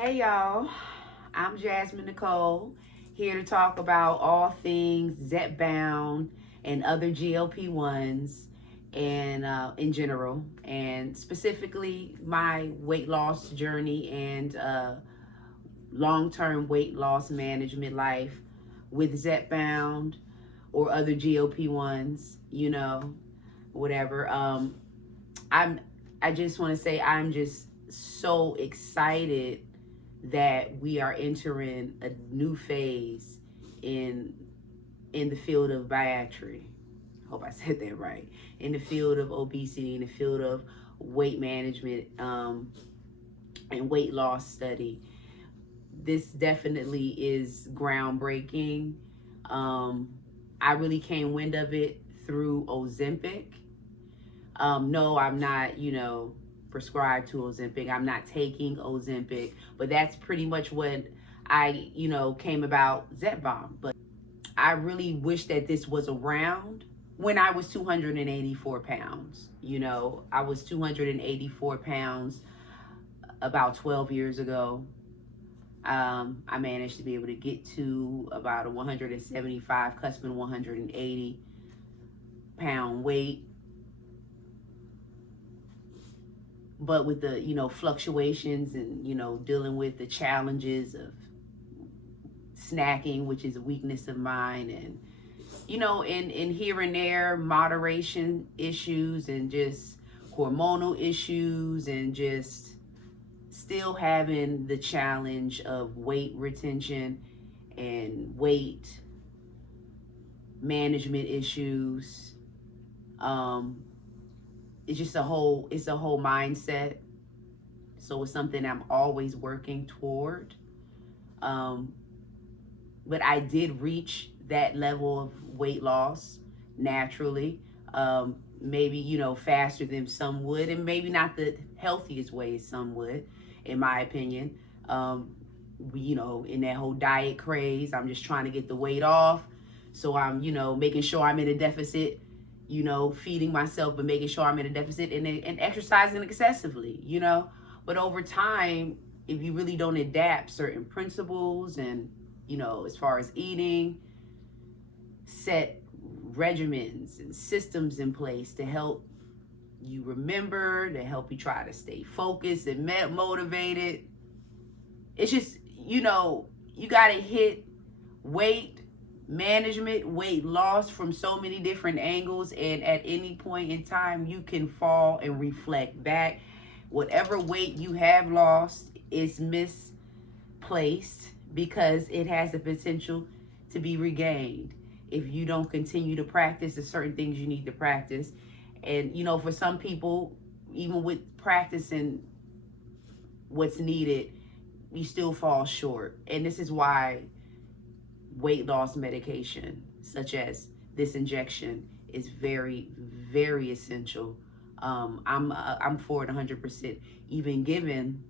Hey y'all, I'm Jasmine Nicole, here to talk about all things Zepbound and other GLP-1s and in general, and specifically my weight loss journey and long-term weight loss management life with Zepbound or other GLP-1s, whatever. I'm I just want to say I'm just so excited that we are entering a new phase in in the field of bariatry. Hope I said that right. In the field of obesity, in the field of weight management and weight loss study. This definitely is groundbreaking. Um, I really came wind of it through Ozempic. No, I'm not, prescribed to Ozempic. I'm not taking Ozempic, but that's pretty much what I, came about Zepbound. But I really wish that this was around when I was 284 pounds. I was 284 pounds about 12 years ago. I managed to be able to get to about a 175, cusping 180-pound weight. But with the fluctuations and dealing with the challenges of snacking, which is a weakness of mine, and in here and there moderation issues and just hormonal issues, and just still having the challenge of weight retention and weight management issues. It's a whole mindset. So it's something I'm always working toward. But I did reach that level of weight loss naturally. Maybe, faster than some would, and maybe not the healthiest way as some would, in my opinion. In that whole diet craze, I'm just trying to get the weight off. So I'm, making sure I'm in a deficit, feeding myself, but making sure I'm in a deficit and exercising excessively, But over time, if you really don't adapt certain principles and, as far as eating, set regimens and systems in place to help you remember, to help you try to stay focused and motivated. It's just, you got to hit weight management, weight loss from so many different angles, and at any point in time you can fall and reflect back. Whatever weight you have lost is misplaced because it has the potential to be regained if you don't continue to practice the certain things you need to practice. And for some people, even with practicing what's needed, you still fall short. And this is why weight loss medication such as this injection is very, very essential. I'm for it 100%, even given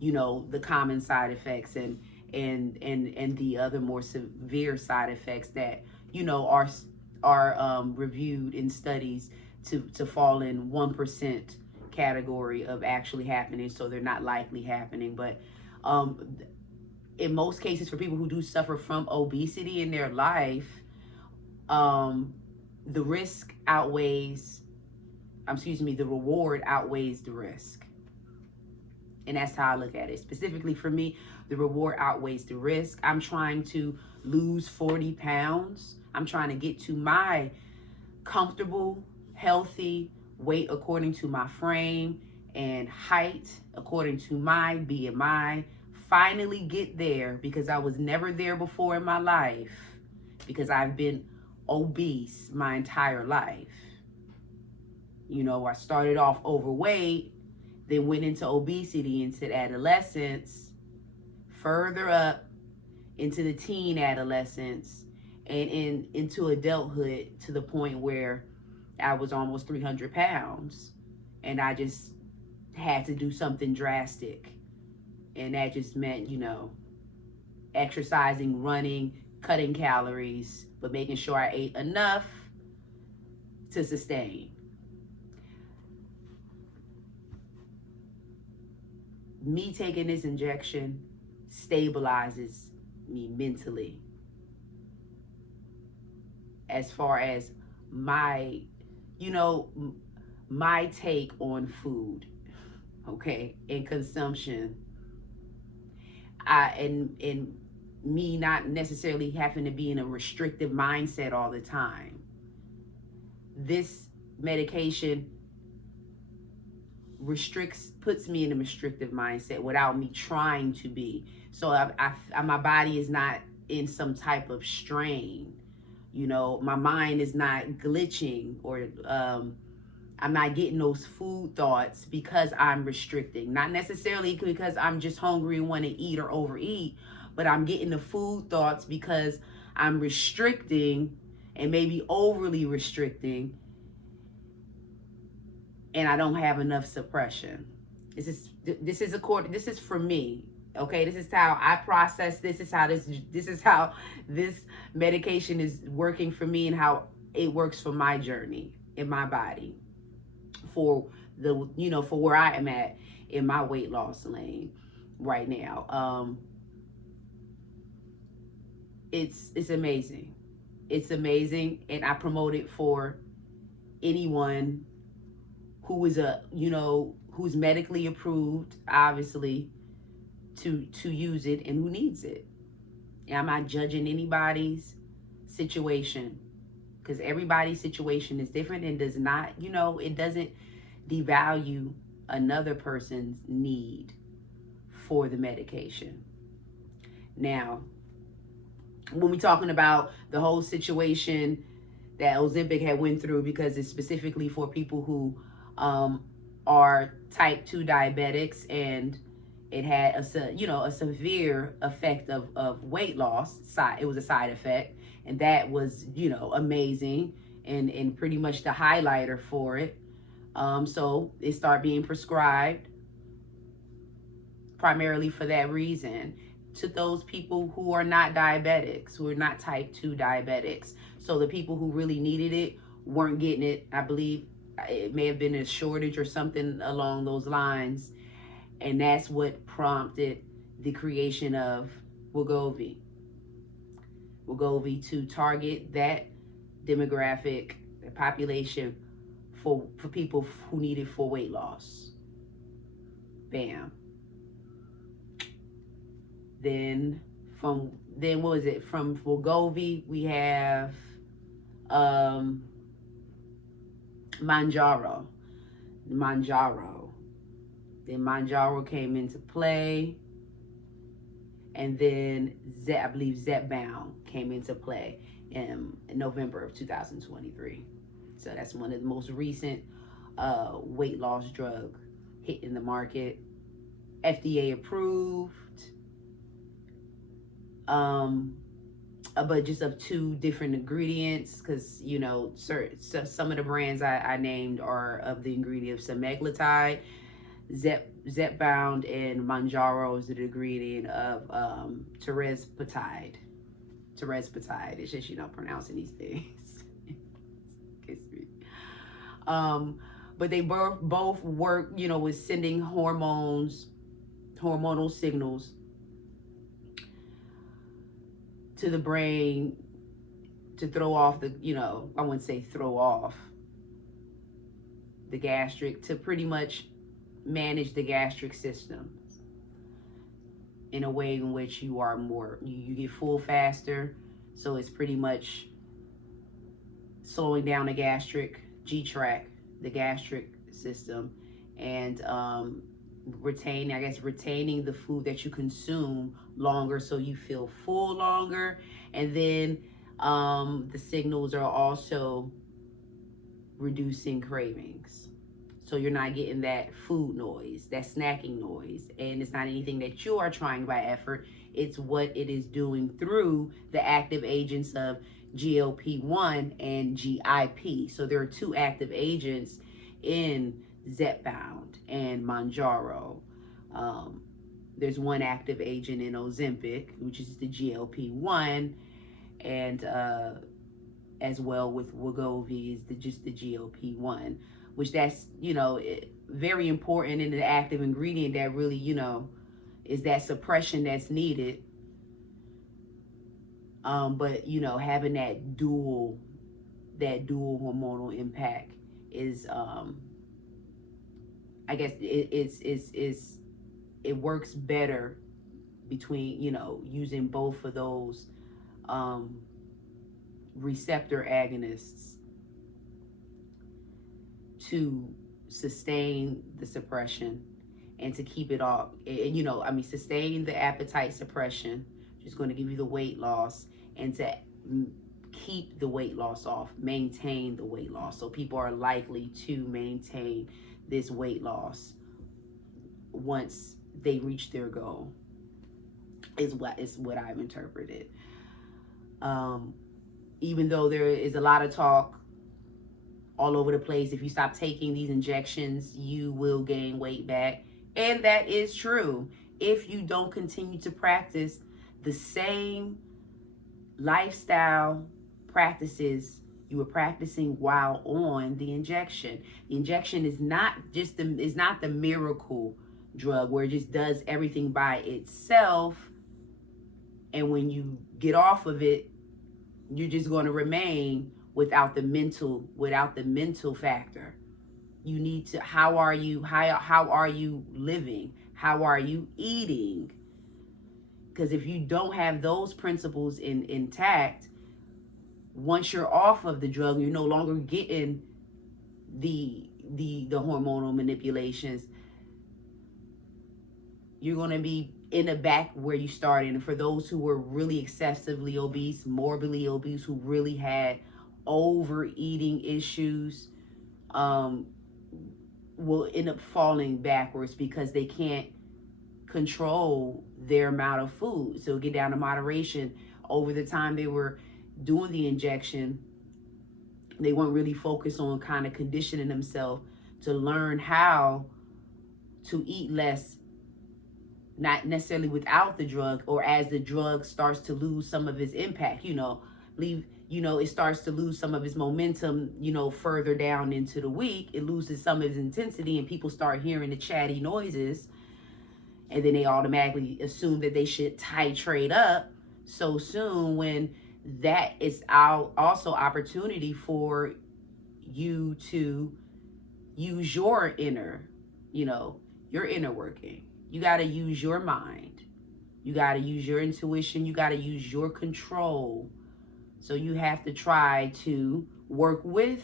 the common side effects and the other more severe side effects that are reviewed in studies to fall in 1% category of actually happening, so they're not likely happening. But in most cases, for people who do suffer from obesity in their life, the risk outweighs, the reward outweighs the risk. And that's how I look at it. Specifically for me, the reward outweighs the risk. I'm trying to lose 40 pounds. I'm trying to get to my comfortable, healthy weight according to my frame and height, according to my BMI. Finally get there, because I was never there before in my life, because I've been obese my entire life. I started off overweight, then went into obesity, into adolescence, further up into the teen adolescence, and into adulthood, to the point where I was almost 300 pounds. And I just had to do something drastic. And that just meant, exercising, running, cutting calories, but making sure I ate enough to sustain. me taking this injection stabilizes me mentally, as far as my, my take on food, okay, and consumption. And me not necessarily having to be in a restrictive mindset all the time. This medication puts me in a restrictive mindset without me trying to be. So my body is not in some type of strain. My mind is not glitching, or I'm not getting those food thoughts because I'm restricting. Not necessarily because I'm just hungry and want to eat or overeat, but I'm getting the food thoughts because I'm restricting, and maybe overly restricting, and I don't have enough suppression. This is for me. Okay, this is how I process this. Is how this medication is working for me, and how it works for my journey in my body, for where I am at in my weight loss lane right now. It's amazing. It's amazing, and I promote it for anyone who is who's medically approved, obviously, to use it, and who needs it. And I'm not judging anybody's situation, because everybody's situation is different, and does not, it doesn't devalue another person's need for the medication. Now, when we're talking about the whole situation that Ozempic had went through, because it's specifically for people who are type 2 diabetics, and it had a severe effect of weight loss. It was a side effect, and that was amazing, and pretty much the highlighter for it. So it started being prescribed primarily for that reason, to those people who are not diabetics, who are not type 2 diabetics. So the people who really needed it weren't getting it. I believe it may have been a shortage or something along those lines. And that's what prompted the creation of Wegovy. Wegovy, to target that demographic, the population, for people who need it for weight loss. Bam. Then what was it? From Wegovy, we have Mounjaro. Then Mounjaro came into play, and then I believe Zepbound came into play in November of 2023. So that's one of the most recent weight loss drug hitting the market. FDA approved, but just of 2 different ingredients, because some of the brands I named are of the ingredient of Semaglutide. Zepbound and Mounjaro is the ingredient of Tirzepatide. It's just pronouncing these things. But they both work with sending hormonal signals to the brain to throw off I wouldn't say throw off the gastric, to pretty much manage the gastric system in a way in which you are more, you get full faster. So it's pretty much slowing down the gastric G-tract, the gastric system, and retaining the food that you consume longer, so you feel full longer. And then the signals are also reducing cravings, so you're not getting that food noise, that snacking noise. And it's not anything that you are trying by effort, it's what it is doing through the active agents of GLP-1 and GIP. So there are 2 active agents in Zepbound and Mounjaro. There's 1 active agent in Ozempic, which is the GLP-1, and as well with Wegovy is just the GLP-1. which that's, you know, very important in the active ingredient that really, you know, is that suppression that's needed. But, you know, having that dual hormonal impact is, I guess it works better between, you know, using both of those receptor agonists to sustain the suppression and to keep it off. And, you know, I mean, sustain the appetite suppression, which is going to give you the weight loss, and to keep the weight loss off, maintain the weight loss. So people are likely to maintain this weight loss once they reach their goal, is what I've interpreted. Even though there is a lot of talk all over the place, if you stop taking these injections, you will gain weight back. And that is true. If you don't continue to practice the same lifestyle practices you were practicing while on the injection. The injection is not just the miracle drug where it just does everything by itself, and when you get off of it, you're just going to remain without the mental factor. You need to, how are you living? How are you eating? Because if you don't have those principles intact, once you're off of the drug, you're no longer getting the hormonal manipulations. You're going to be in the back where you started. And for those who were really excessively obese, morbidly obese, who really had overeating issues, will end up falling backwards because they can't control their amount of food. So get down to moderation. Over the time they were doing the injection, they weren't really focused on kind of conditioning themselves to learn how to eat less, not necessarily without the drug, or as the drug starts to lose some of its impact, it starts to lose some of its momentum, further down into the week, it loses some of its intensity, and people start hearing the chatty noises, and then they automatically assume that they should titrate up so soon, when that is also opportunity for you to use your inner working. You got to use your mind. You got to use your intuition. You got to use your control. So you have to try to work with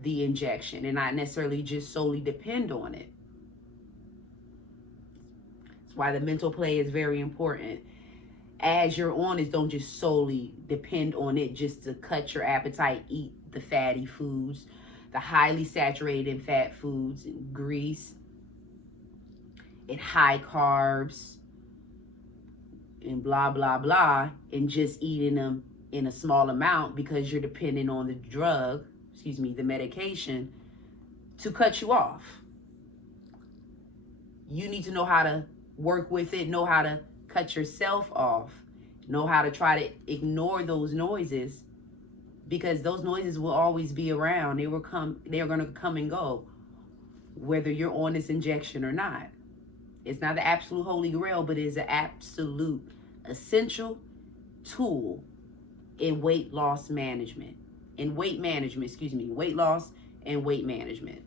the injection and not necessarily just solely depend on it. That's why the mental play is very important. As you're on it, don't just solely depend on it just to cut your appetite, eat the fatty foods, the highly saturated in fat foods and grease and high carbs and blah, blah, blah, and just eating them in a small amount because you're depending on the medication to cut you off. You need to know how to work with it, know how to cut yourself off, know how to try to ignore those noises, because those noises will always be around. They're going to come and go, whether you're on this injection or not. It's not the absolute holy grail, but it is an absolute essential tool in weight loss management. Weight loss and weight management.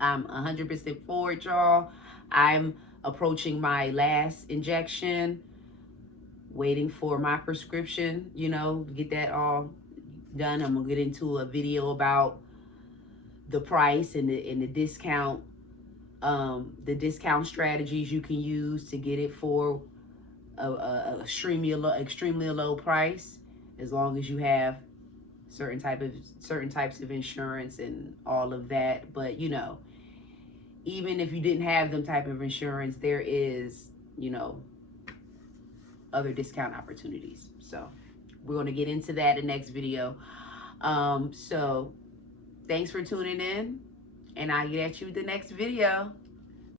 I'm 100% for it, y'all. I'm approaching my last injection, waiting for my prescription, to get that all done. I'm gonna get into a video about the price and the discount, the discount strategies you can use to get it for a extremely low price, as long as you have certain types of insurance and all of that. But even if you didn't have them type of insurance, there is other discount opportunities. So we're going to get into that in the next video. So thanks for tuning in, and I'll get at you with the next video.